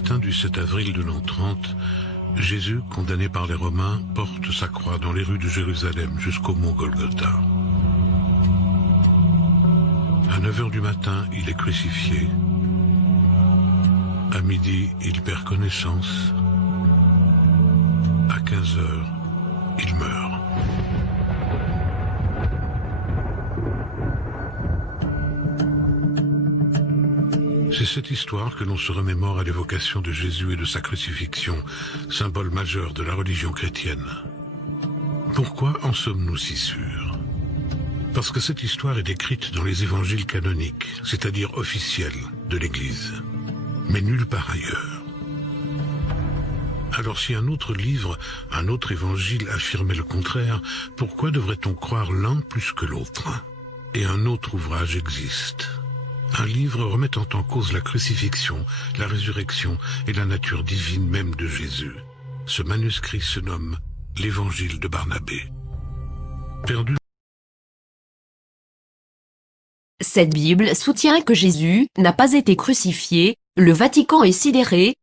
matin du 7 avril de l'an 30, Jésus, condamné par les Romains, porte sa croix dans les rues de Jérusalem jusqu'au mont Golgotha. À 9 heures du matin, il est crucifié. À midi, il perd connaissance. À 15 heures, il meurt. C'est cette histoire que l'on se remémore à l'évocation de Jésus et de sa crucifixion, symbole majeur de la religion chrétienne. Pourquoi en sommes-nous si sûrs? Parce que cette histoire est décrite dans les évangiles canoniques, c'est-à-dire officiels de l'Église, mais nulle part ailleurs. Alors si un autre livre, un autre évangile affirmait le contraire, pourquoi devrait-on croire l'un plus que l'autre? Et un autre ouvrage existe. Un livre remettant en cause la crucifixion, la résurrection et la nature divine même de Jésus. Ce manuscrit se nomme l'Évangile de Barnabé. Perdu. Cette Bible soutient que Jésus n'a pas été crucifié, le Vatican est sidéré.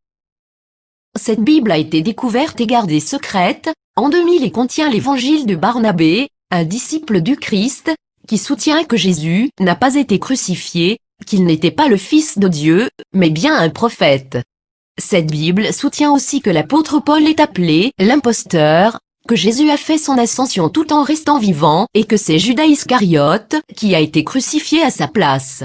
Cette Bible a été découverte et gardée secrète, en 2000 et contient l'Évangile de Barnabé, un disciple du Christ, qui soutient que Jésus n'a pas été crucifié, qu'il n'était pas le Fils de Dieu, mais bien un prophète. Cette Bible soutient aussi que l'apôtre Paul est appelé l'imposteur, que Jésus a fait son ascension tout en restant vivant et que c'est Judas Iscariote qui a été crucifié à sa place.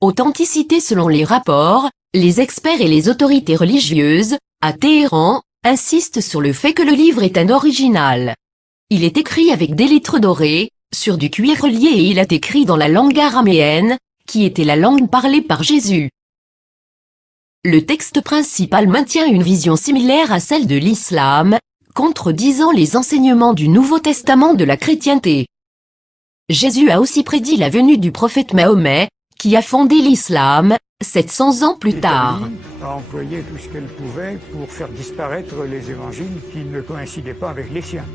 Authenticité selon les rapports, les experts et les autorités religieuses, à Téhéran, insistent sur le fait que le livre est un original. Il est écrit avec des lettres dorées, sur du cuir relié et il est écrit dans la langue araméenne, qui était la langue parlée par Jésus. Le texte principal maintient une vision similaire à celle de l'islam, contredisant les enseignements du Nouveau Testament de la chrétienté. Jésus a aussi prédit la venue du prophète Mahomet, qui a fondé l'islam, 700 ans plus tard. L'Italie a employé tout ce qu'elle pouvait pour faire disparaître les évangiles qui ne coïncidaient pas avec les siens.